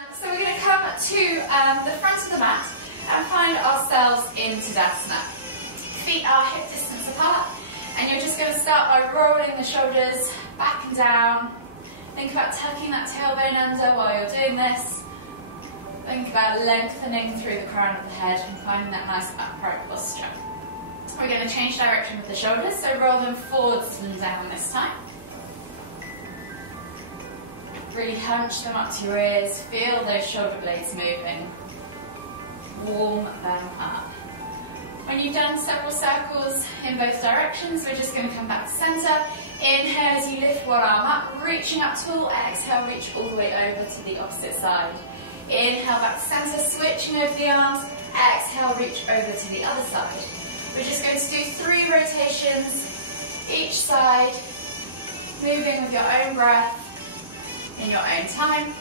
So we're going to come to the front of the mat and find ourselves in Tadasana. Feet are hip distance apart, and you're just going to start by rolling the shoulders back and down. Think about tucking that tailbone under while you're doing this. Think about lengthening through the crown of the head and finding that nice upright posture. We're going to change direction with the shoulders, so roll them forwards and down this time. Really hunch them up to your ears, feel those shoulder blades moving. Warm them up. When you've done several circles in both directions, we're just going to come back to centre. Inhale as you lift one arm up, reaching up tall. Exhale, reach all the way over to the opposite side. Inhale back to centre, switching over the arms. Exhale, reach over to the other side. We're just going to do 3 rotations each side, moving with your own breath in your own time.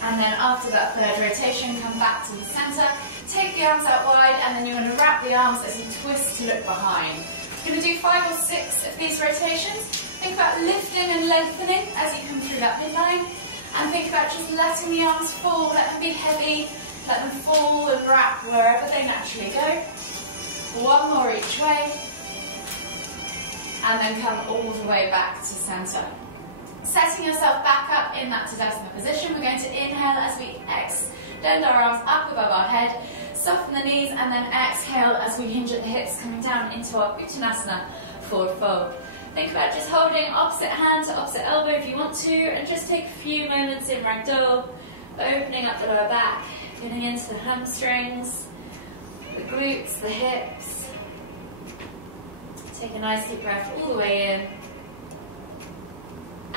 And then after that third rotation, come back to the centre, take the arms out wide, and then you're going to wrap the arms as you twist to look behind. You're going to do 5 or 6 of these rotations. Think about lifting and lengthening as you come through that midline, and think about just letting the arms fall, let them be heavy, let them fall and wrap wherever they naturally go. 1 more each way, and then come all the way back to centre. Setting yourself back up in that Tadasana position, we're going to inhale as we extend our arms up above our head, soften the knees, and then exhale as we hinge at the hips, coming down into our Uttanasana, forward fold. Think about just holding opposite hand to opposite elbow if you want to, and just take a few moments in Ragdoll, opening up the lower back, getting into the hamstrings, the glutes, the hips. Take a nice deep breath all the way in.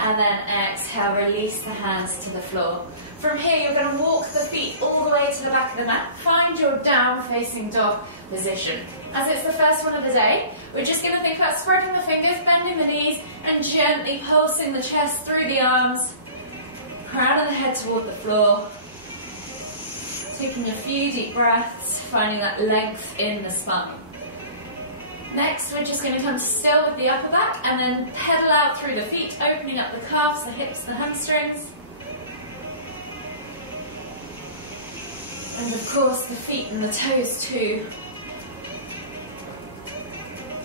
And then exhale, release the hands to the floor. From here, you're going to walk the feet all the way to the back of the mat. Find your down-facing dog position. As it's the first one of the day, we're just going to think about spreading the fingers, bending the knees, and gently pulsing the chest through the arms. Crown of the head toward the floor. Taking a few deep breaths, finding that length in the spine. Next, we're just going to come still with the upper back and then pedal out through the feet, opening up the calves, the hips, the hamstrings. And of course, the feet and the toes too.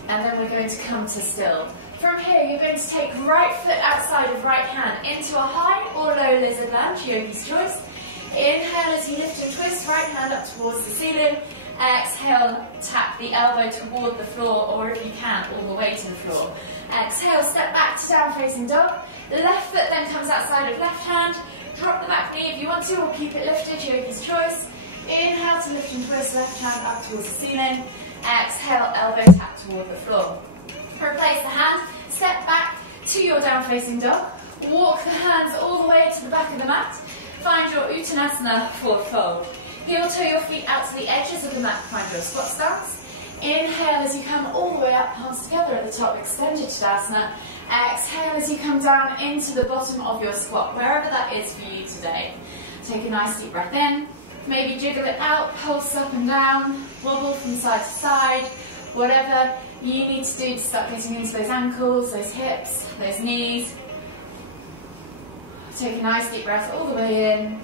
And then we're going to come to still. From here, you're going to take right foot outside of right hand into a high or low lizard lunge, yogi's choice. Inhale as you lift and twist, right hand up towards the ceiling. Exhale, tap the elbow toward the floor, or if you can, all the way to the floor. Exhale, step back to down facing dog. Left foot then comes outside of left hand. Drop the back knee if you want to, or keep it lifted, yogi's choice. Inhale to lift and twist, left hand up towards the ceiling. Exhale, elbow tap toward the floor. Replace the hand, step back to your down facing dog. Walk the hands all the way to the back of the mat. Find your Uttanasana forward fold. Heel toe your feet out to the edges of the mat, find your squat stance. Inhale as you come all the way up, palms together at the top, extended Tadasana. Exhale as you come down into the bottom of your squat, wherever that is for you today. Take a nice deep breath in, maybe jiggle it out, pulse up and down, wobble from side to side, whatever you need to do to start getting into those ankles, those hips, those knees. Take a nice deep breath all the way in.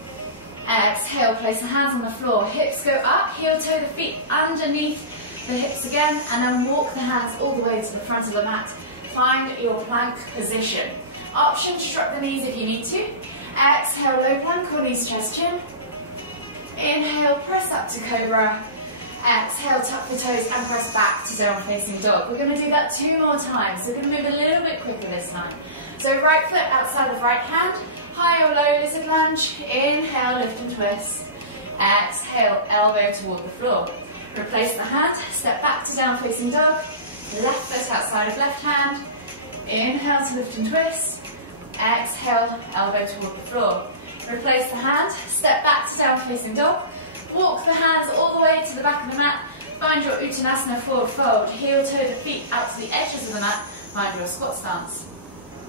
Exhale, place the hands on the floor, hips go up, heel toe the feet underneath the hips again, and then walk the hands all the way to the front of the mat. Find your plank position. Option to drop the knees if you need to. Exhale, low plank or knees, chest, chin. Inhale, press up to cobra. Exhale, tuck the toes and press back to down facing dog. We're going to do that 2 more times. We're going to move a little bit quicker this time. So right foot outside of right hand. High or low lizard lunge. Inhale, lift and twist. Exhale, elbow toward the floor. Replace the hand, step back to down facing dog. Left foot outside of left hand. Inhale to lift and twist. Exhale, elbow toward the floor. Replace the hand, step back to down facing dog. Walk the hands all the way to the back of the mat. Find your Uttanasana forward fold. Heel toe the feet out to the edges of the mat. Find your squat stance.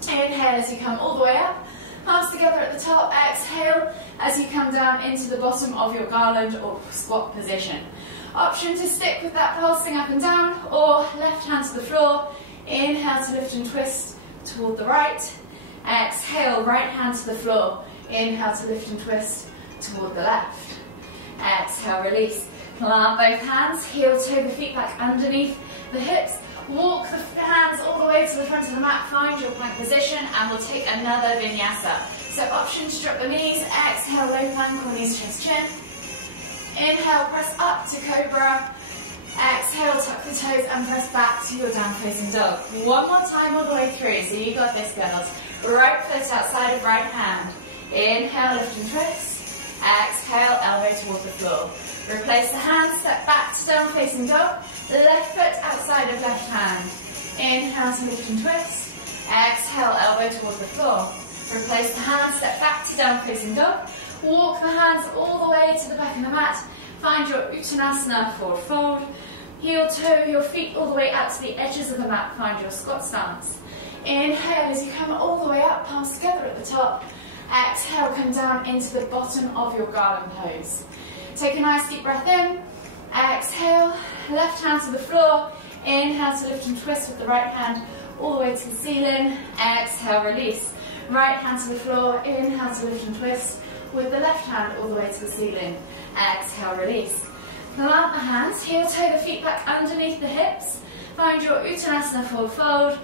Inhale as you come all the way up. Palms together at the top. Exhale as you come down into the bottom of your garland or squat position. Option to stick with that pulsing up and down, or left hand to the floor. Inhale to lift and twist toward the right. Exhale, right hand to the floor. Inhale to lift and twist toward the left. Exhale, release. Plant both hands, heel toe the feet back underneath the hips. Walk the hands all the way to the front of the mat, find your plank position, and we'll take another vinyasa. So option to drop the knees, exhale, low plank or knees, chest, chin. Inhale, press up to cobra. Exhale, tuck the toes and press back to your down facing dog. One more time all the way through, so you got this, girls. Right foot outside of right hand. Inhale, lift and twist. Exhale, elbow toward the floor. Replace the hands, step back to down facing dog. Left foot outside of left hand. Inhale to lift and twist. Exhale, elbow toward the floor. Replace the hands, step back to down facing dog. Walk the hands all the way to the back of the mat. Find your Uttanasana, forward fold. Heel toe your feet all the way out to the edges of the mat. Find your squat stance. Inhale as you come all the way up, palms together at the top. Exhale, come down into the bottom of your garland pose. Take a nice deep breath in. Exhale, left hand to the floor. Inhale to lift and twist with the right hand all the way to the ceiling. Exhale, release. Right hand to the floor. Inhale to lift and twist with the left hand all the way to the ceiling. Exhale, release. Plant the hands, heel toe the feet back underneath the hips. Find your Uttanasana, forward fold.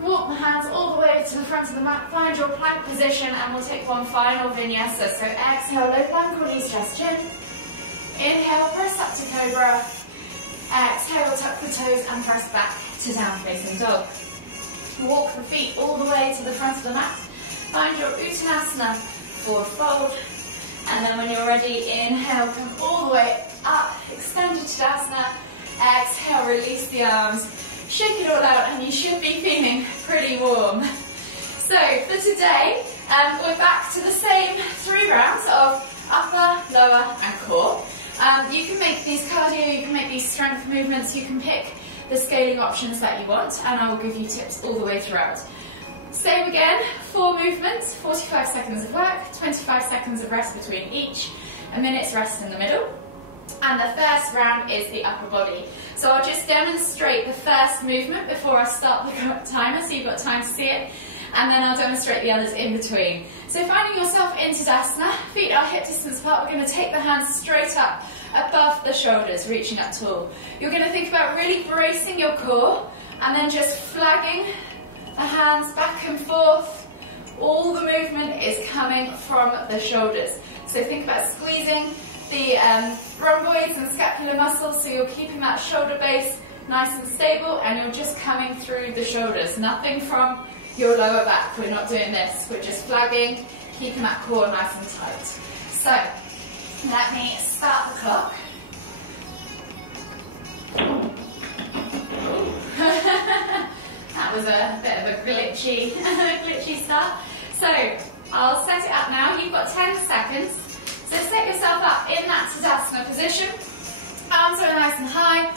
Walk the hands all the way to the front of the mat. Find your plank position, and we'll take one final vinyasa. So exhale, low plank or knees, chest, chin. Inhale, press up to cobra. Exhale, tuck the toes and press back to down facing dog. Walk the feet all the way to the front of the mat. Find your Uttanasana, forward fold. And then when you're ready, inhale, come all the way up, extend to Tadasana. Exhale, release the arms. Shake it all out and you should be feeling pretty warm. So for today, we're back to the same 3 rounds of upper, lower and core. You can make these cardio, you can make these strength movements, you can pick the scaling options that you want, and I will give you tips all the way throughout. Same again, 4 movements, 45 seconds of work, 25 seconds of rest between each, a minute's rest in the middle. And the first round is the upper body. So I'll just demonstrate the first movement before I start the timer, so you've got time to see it, and then I'll demonstrate the others in between. So finding yourself in Tadasana, feet are hip distance apart, we're going to take the hands straight up above the shoulders, reaching up tall. You're going to think about really bracing your core, and then just flagging the hands back and forth. All the movement is coming from the shoulders. So think about squeezing the rhomboids and scapular muscles, so you're keeping that shoulder base nice and stable, and you're just coming through the shoulders. Nothing from your lower back. We're not doing this. We're just flagging, keeping that core nice and tight. So let me start the clock. That was a bit of a glitchy start. So I'll set it up now. You've got 10 seconds. So set yourself up in that Tadasana position. Arms are nice and high,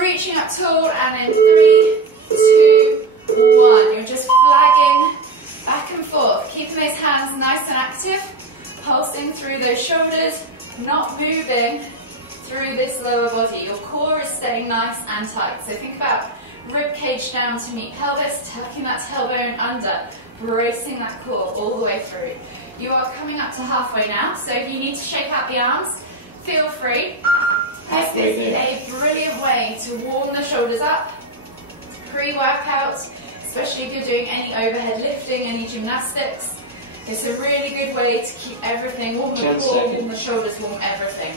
reaching up tall, and in 3, 2, 1. You're just flagging back and forth, keeping those hands nice and active, pulsing through those shoulders, not moving through this lower body. Your core is staying nice and tight. So think about rib cage down to meet pelvis, tucking that tailbone under, bracing that core all the way through. You are coming up to halfway now, so if you need to shake out the arms, feel free. This is a brilliant way to warm the shoulders up, pre-workout, especially if you're doing any overhead lifting, any gymnastics. It's a really good way to keep everything warm, the core, warm the shoulders, warm everything.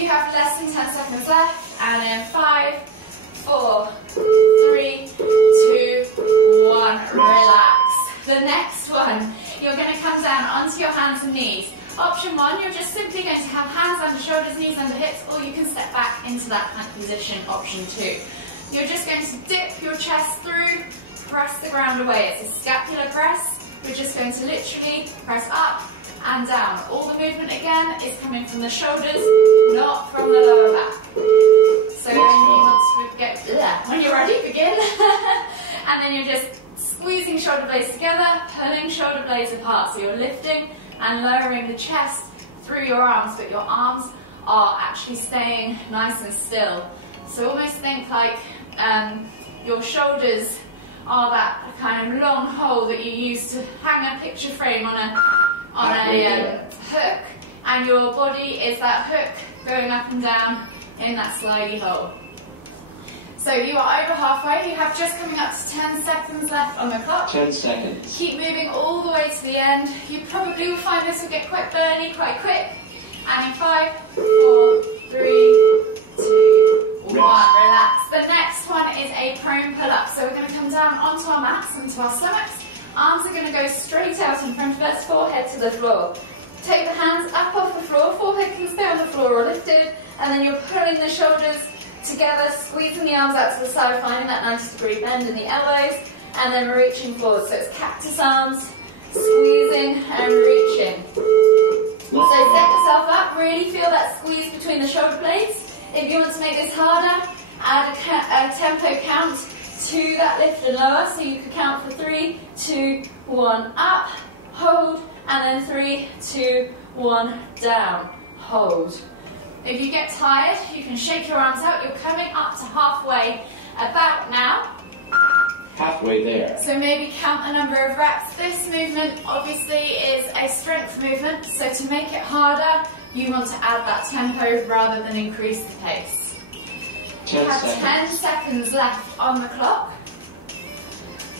You have less than 10 seconds left, and in 5, 4, 3, 2, 1, relax. The next one, you're going to come down onto your hands and knees. Option 1, you're just simply going to have hands under shoulders, knees under hips, or you can step back into that plank position, option 2. You're just going to dip your chest through, press the ground away. It's a scapular press. We're just going to literally press up and down. All the movement again is coming from the shoulders, not from the lower back. So when you're ready, begin. And then you're just squeezing shoulder blades together, pulling shoulder blades apart. So you're lifting and lowering the chest through your arms, but your arms are actually staying nice and still. So almost think like your shoulders are that kind of long hole that you use to hang a picture frame on a hook, and your body is that hook going up and down in that slidey hole. So you are over halfway. You have just coming up to 10 seconds left on the clock. 10 seconds. Keep moving all the way to the end. You probably will find this will get quite burny, quite quick. And in 5, 4, 3, 2, 1. Relax. The next one is a prone pull-up. So we're going to come down onto our mats, onto our stomachs. Arms are going to go straight out in front of us, forehead to the floor. Take the hands up off the floor, forehead can stay on the floor or lifted, and then you're pulling the shoulders together, squeezing the arms out to the side, finding that 90-degree bend in the elbows, and then reaching forward. So it's cactus arms, squeezing and reaching. So set yourself up, really feel that squeeze between the shoulder blades. If you want to make this harder, add a tempo count to that lift and lower, so you can count for 3, 2, 1, up, hold, and then 3, 2, 1, down, hold. If you get tired, you can shake your arms out. You're coming up to halfway about now. Halfway there. So maybe count a number of reps. This movement obviously is a strength movement, so to make it harder, you want to add that tempo rather than increase the pace. 10 You have seconds. 10 seconds left on the clock.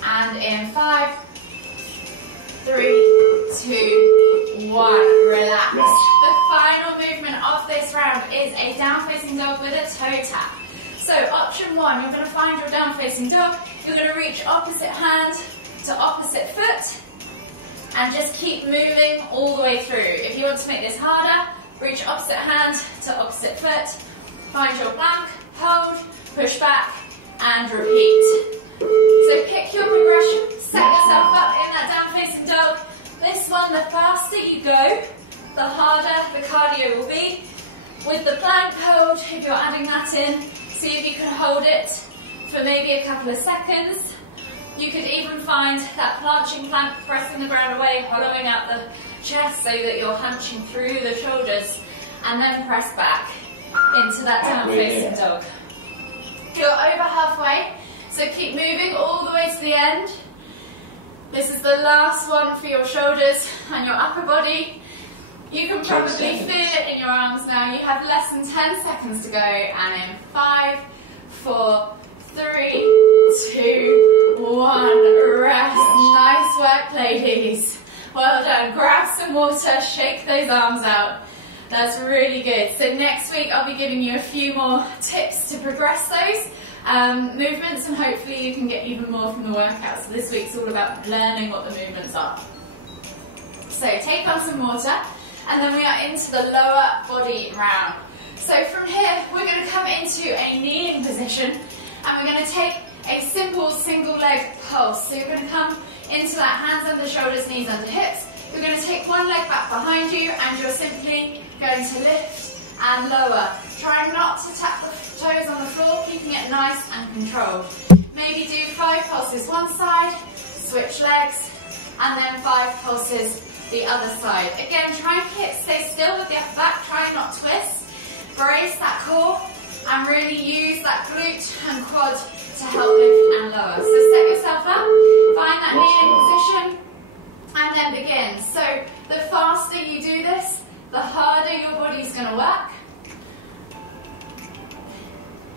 And in 5, 3, 2, 1, relax. The final movement of this round is a down facing dog with a toe tap. So option 1, you're going to find your down facing dog, you're going to reach opposite hand to opposite foot and just keep moving all the way through. If you want to make this harder, reach opposite hand to opposite foot, find your plank, hold, push back and repeat. So pick your progression, set yourself up in that down facing dog. This one, the faster you go, the harder the cardio will be. With the plank hold, if you're adding that in, see if you can hold it for maybe a couple of seconds. You could even find that planching plank, pressing the ground away, hollowing out the chest so that you're hunching through the shoulders, and then press back into that down facing dog. You're over halfway, so keep moving all the way to the end. This is the last one for your shoulders and your upper body. You can probably feel it in your arms now. You have less than 10 seconds to go, and in 5, 4, 3, 2, 1, rest. Nice work, ladies. Well done. Grab some water, shake those arms out. That's really good. So next week I'll be giving you a few more tips to progress those movements, and hopefully you can get even more from the workout. So this week's all about learning what the movements are. So take on some water, and then we are into the lower body round. So from here we're going to come into a kneeling position, and we're going to take a simple single leg pulse. So you're going to come into that hands under shoulders, knees under hips. You're going to take one leg back behind you, and you're simply going to lift and lower. Try not to tap the toes on the floor, keeping it nice and controlled. Maybe do 5 pulses one side, switch legs, and then 5 pulses the other side. Again, try and stay still with the upper back, try and not twist. Brace that core and really use that glute and quad to help lift and lower. So set yourself up, find that kneeling position, and then begin. So the faster you do this, the harder your body's going to work.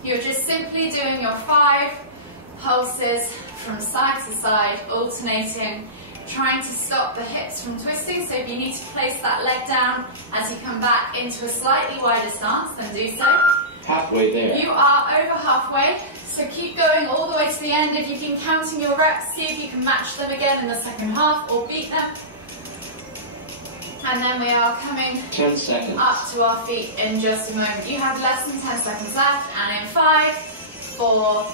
You're just simply doing your 5 pulses from side to side, alternating, trying to stop the hips from twisting. So if you need to place that leg down as you come back into a slightly wider stance, then do so. Halfway there. You are over halfway, so keep going all the way to the end. If you've been counting your reps, see if you can match them again in the second half or beat them. And then we are coming 10 seconds. up to our feet in just a moment. You have less than 10 seconds left, and in 5, 4,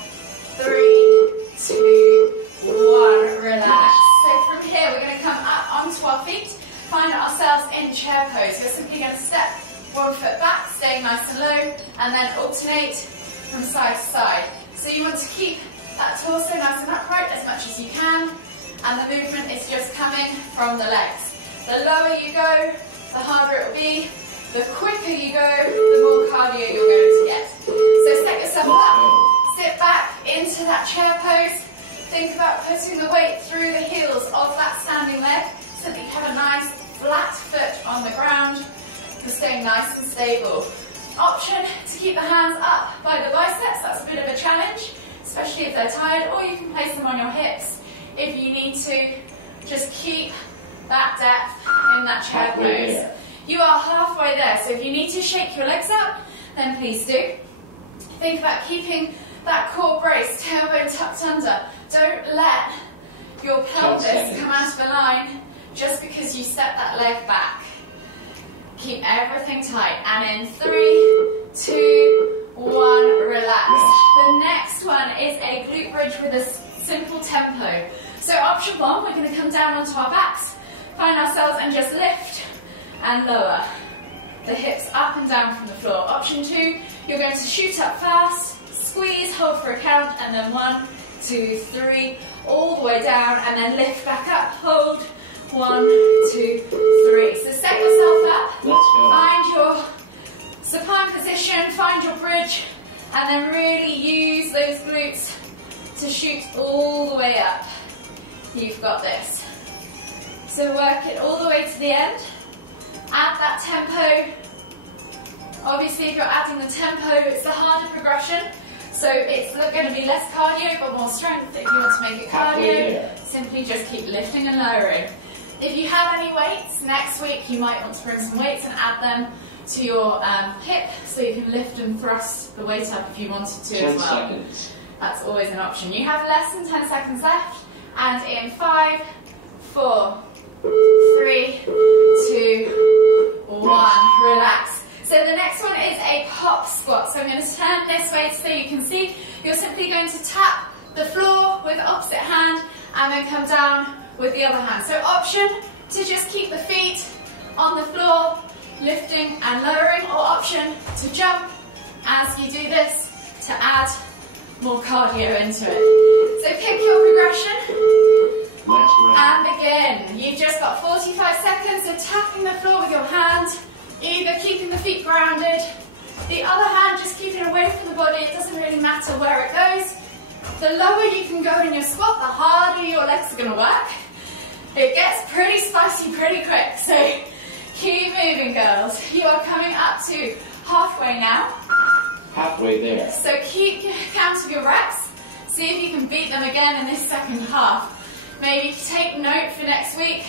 3, 2, 1, relax. So from here we're going to come up onto our feet, find ourselves in chair pose. You're simply going to step 1 foot back, staying nice and low, and then alternate from side to side. So you want to keep that torso nice and upright as much as you can, and the movement is just coming from the legs. The lower you go, the harder it will be. The quicker you go, the more cardio you're going to get. So set yourself up, sit back into that chair pose. Think about putting the weight through the heels of that standing leg so that you have a nice flat foot staying nice and stable. Option to keep the hands up by the biceps, that's a bit of a challenge, especially if they're tired, or you can place them on your hips if you need to. Just keep that depth in that chair pose. You are halfway there, so if you need to shake your legs out, then please do. Think about keeping that core brace, tailbone tucked under. Don't let your pelvis come out of line just because you step that leg back. Keep everything tight. And in 3, 2, 1, relax. The next one is a glute bridge with a simple tempo. So option 1, we're going to come down onto our backs, find ourselves and just lift and lower the hips up and down from the floor. Option 2, you're going to shoot up fast, squeeze, hold for a count, and then 1, 2, 3, all the way down, and then lift back up, hold, 1, 2, 3. So set yourself up, find your supine position, find your bridge, and then really use those glutes to shoot all the way up. You've got this. So work it all the way to the end. Add that tempo. Obviously, if you're adding the tempo, it's the harder progression. So it's going to be less cardio, but more strength. If you want to make it cardio, simply just keep lifting and lowering. If you have any weights, next week you might want to bring some weights and add them to your hip, so you can lift and thrust the weight up if you wanted to as well. 10 seconds. That's always an option. You have less than 10 seconds left. And in 5, 4, 3, 2, 1, relax. So the next one is a pop squat. So I'm going to turn this way so you can see. You're simply going to tap the floor with the opposite hand and then come down with the other hand. So option to just keep the feet on the floor, lifting and lowering, or option to jump as you do this to add more cardio into it. So pick your progression and begin. You've just got 45 seconds of tapping the floor with your hand, either keeping the feet grounded, the other hand just keeping away from the body. It doesn't really matter where it goes. The lower you can go in your squat, the harder your legs are going to work. It gets pretty spicy pretty quick, so keep moving, girls. You are coming up to halfway now. Halfway there. So keep count of your reps. See if you can beat them again in this second half. Maybe take note for next week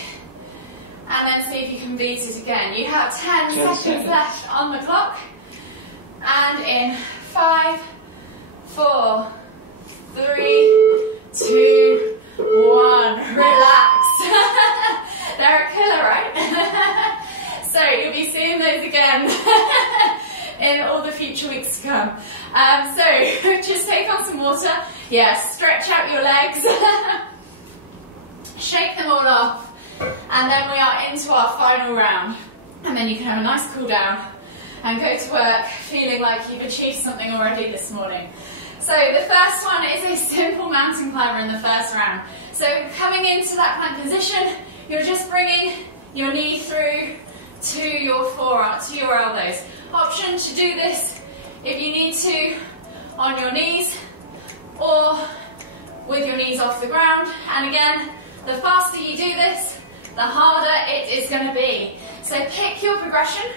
and then see if you can beat it again. You have 10 seconds left on the clock. And in 5, 4, 3, 2, 1, relax. They're a killer, right? So you'll be seeing those again in all the future weeks to come. So just take on some water. Yeah, stretch out your legs. Shake them all off. And then we are into our final round. And then you can have a nice cool down and go to work feeling like you've achieved something already this morning. So the first one is a simple mountain climber in the first round. So coming into that plank position, you're just bringing your knee through to your forearm, to your elbows. Option to do this if you need to on your knees or with your knees off the ground. And again, the faster you do this, the harder it is going to be. So pick your progression.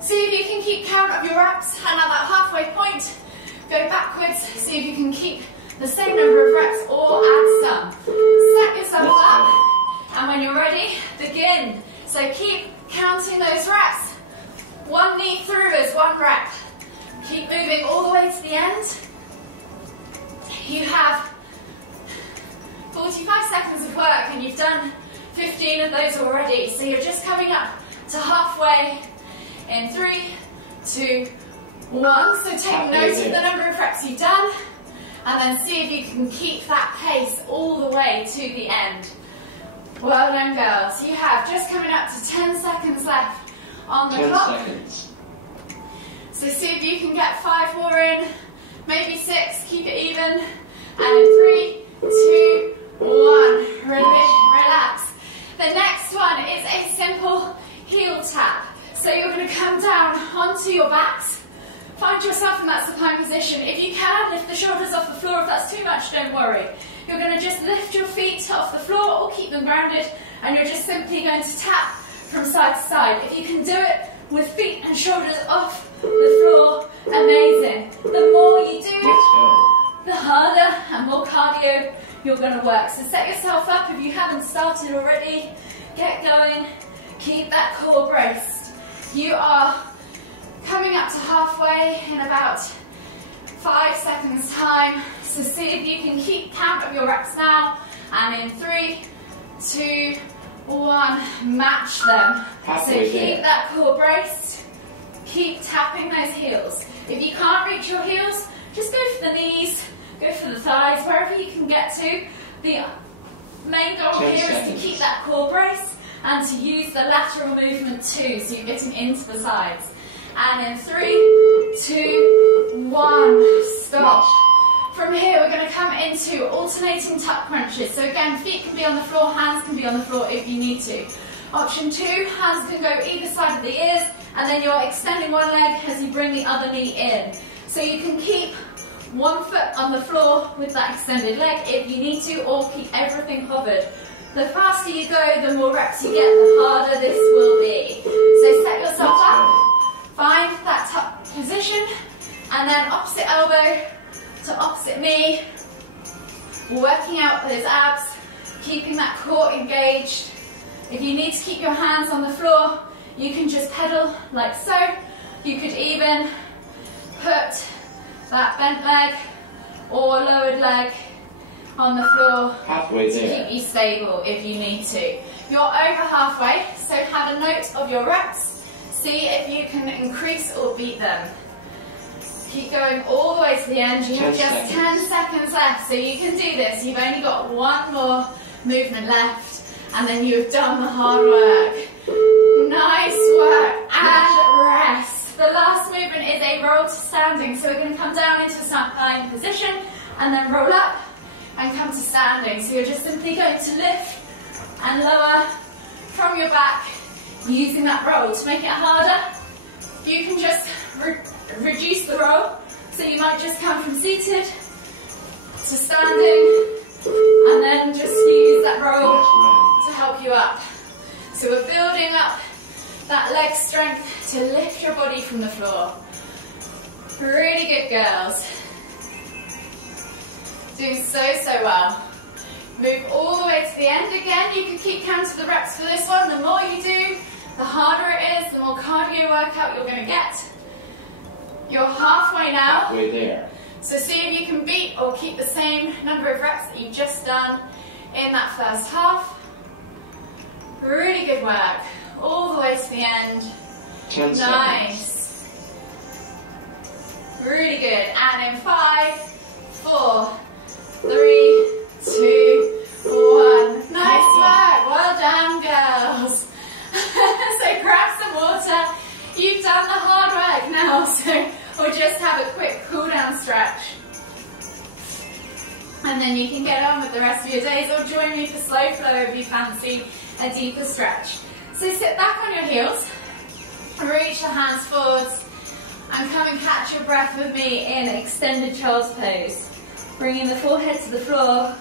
See if you can keep count of your reps, and at that halfway point, go backwards. See if you can keep the same number of reps or add some. Set yourself up, and when you're ready, begin. So keep counting those reps. One knee through is 1 rep. Keep moving all the way to the end. You have 45 seconds of work and you've done 15 of those already. So you're just coming up to halfway in 3, 2, 1. So take note of the number of reps you've done and then see if you can keep that pace all the way to the end. Well done, girls. You have just coming up to 10 seconds left on the clock. 10 seconds. So see if you can get 5 more in, maybe 6, keep it even. And in 3, 2, 1, relax. The next one is a simple heel tap. So you're going to come down onto your backs, find yourself in that supine position. If you can, lift the shoulders off the floor. If that's too much, don't worry. You're going to just lift your feet off the floor or keep them grounded, and you're just simply going to tap from side to side. If you can do it with feet and going to work. So set yourself up if you haven't started already. Get going. Keep that core braced. You are coming up to halfway in about 5 seconds time. So see if you can keep count of your reps now. And in 3, 2, 1, match them. So keep that core braced. Keep tapping those heels. If you can't reach your heels, just go for the knees, go for the thighs, wherever you can get to. The main goal here is to keep that core brace and to use the lateral movement too, so you're getting into the sides. And in 3, 2, 1, stop. From here we're going to come into alternating tuck crunches. So again, feet can be on the floor, hands can be on the floor if you need to. Option 2, hands can go either side of the ears, and then you're extending one leg as you bring the other knee in. So you can keep one foot on the floor with that extended leg if you need to, or keep everything hovered. The faster you go, the more reps you get, the harder this will be. So set yourself up, find that tuck position, and then opposite elbow to opposite knee, working out those abs, keeping that core engaged. If you need to keep your hands on the floor, you can just pedal like so. You could even put that bent leg or lowered leg on the floor halfway to there. keep you stable if you need to. You're over halfway, so have a note of your reps. See if you can increase or beat them. Keep going all the way to the end. You have just 10 seconds left, so you can do this. You've only got one more movement left, and then you've done the hard work. Nice work, and rest. The last movement is a roll to standing, so we're going to come down into a supine position, and then roll up, and come to standing. So you're just simply going to lift and lower from your back, using that roll. To make it harder, you can just reduce the roll. So you might just come from seated to standing, and then just use that roll to help you up. So we're building up that leg strength to lift your body from the floor. Really good, girls. Doing so well. Move all the way to the end again. You can keep counting the reps for this one. The more you do, the harder it is, the more cardio workout you're going to get. You're halfway now. Halfway there. So see if you can beat or keep the same number of reps that you've just done in that first half. Really good work. All the way to the end. 10 nice. Really good. And in 5, 4, 3, 2, 1. Nice work. Well done, girls. So grab some water. You've done the hard work now, so we'll just have a quick cool down stretch. And then you can get on with the rest of your days, or join me for slow flow if you fancy a deeper stretch. So sit back on your heels, reach the hands forwards, and come and catch your breath with me in extended child's pose. Bringing the forehead to the floor.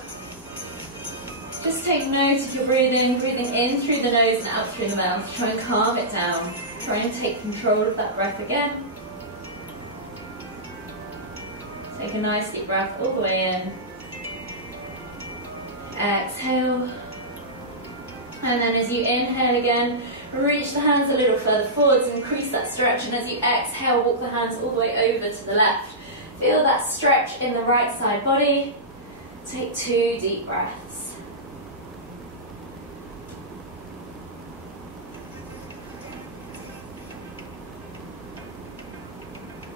Just take note if you're breathing in through the nose and out through the mouth. Try and calm it down. Try and take control of that breath again. Take a nice deep breath all the way in. Exhale. And then as you inhale again, reach the hands a little further forwards, increase that stretch, and as you exhale, walk the hands all the way over to the left. Feel that stretch in the right side body. Take 2 deep breaths.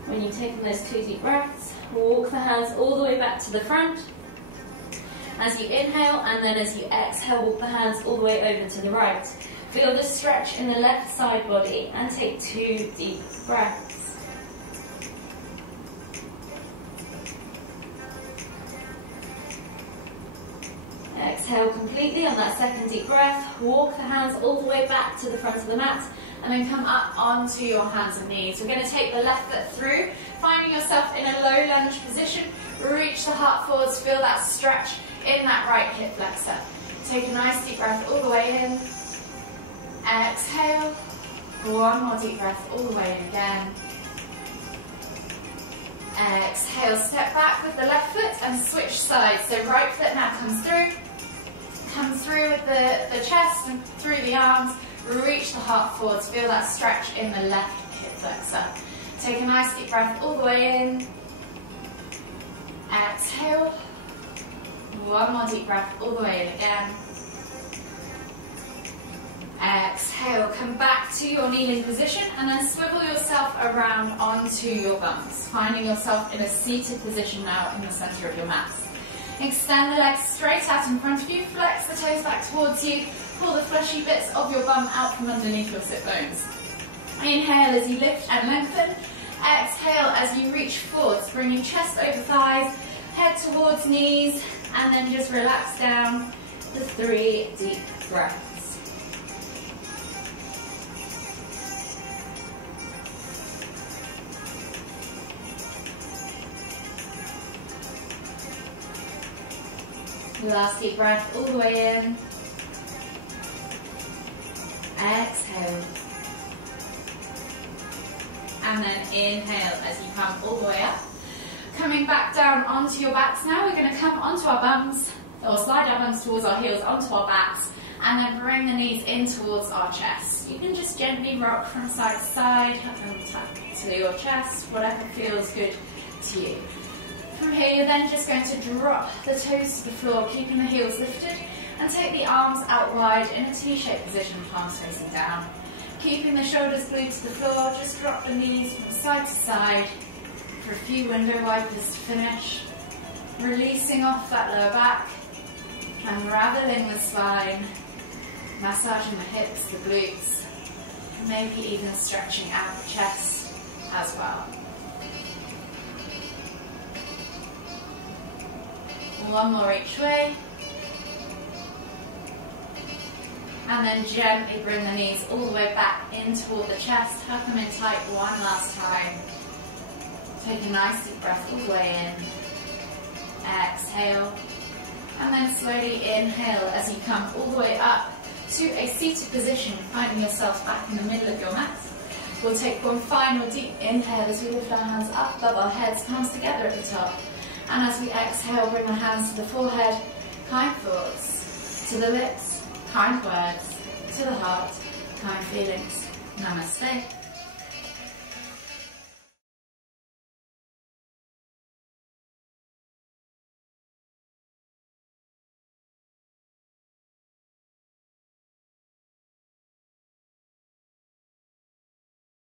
When you've taken those 2 deep breaths, walk the hands all the way back to the front. As you inhale, and then as you exhale, walk the hands all the way over to the right. Feel the stretch in the left side body, and take 2 deep breaths. Exhale completely on that second deep breath. Walk the hands all the way back to the front of the mat, and then come up onto your hands and knees. We're going to take the left foot through, finding yourself in a low lunge position. Reach the heart forwards, feel that stretch in that right hip flexor. Take a nice deep breath all the way in. Exhale. 1 more deep breath all the way in again. Exhale, step back with the left foot and switch sides. So right foot now comes through with the chest and through the arms. Reach the heart forwards. Feel that stretch in the left hip flexor. Take a nice deep breath all the way in. Exhale. One more deep breath all the way in again. Exhale, come back to your kneeling position and then swivel yourself around onto your bums, finding yourself in a seated position now in the center of your mat. Extend the legs straight out in front of you, flex the toes back towards you, pull the fleshy bits of your bum out from underneath your sit bones. Inhale as you lift and lengthen. Exhale as you reach forwards, bringing chest over thighs, head towards knees, and then just relax down the 3 deep breaths. Last deep breath all the way in. Exhale. And then inhale as you come all the way up. Coming back down onto your backs now, we're going to come onto our bums, or slide our bums towards our heels onto our backs, and then bring the knees in towards our chest. You can just gently rock from side to side, and tap to your chest, whatever feels good to you. From here, you're then just going to drop the toes to the floor, keeping the heels lifted, and take the arms out wide in a T-shaped position, palms facing down. Keeping the shoulders glued to the floor, just drop the knees from side to side for a few window wipers to finish. Releasing off that lower back, unraveling the spine, massaging the hips, the glutes, maybe even stretching out the chest as well. One more each way. And then gently bring the knees all the way back in toward the chest. Hug them in tight one last time. Take a nice deep breath all the way in. Exhale. And then slowly inhale as you come all the way up to a seated position, finding yourself back in the middle of your mat. We'll take one final deep inhale as we lift our hands up above our heads, palms together at the top. And as we exhale, bring our hands to the forehead, kind thoughts, to the lips, kind words, to the heart, kind feelings. Namaste.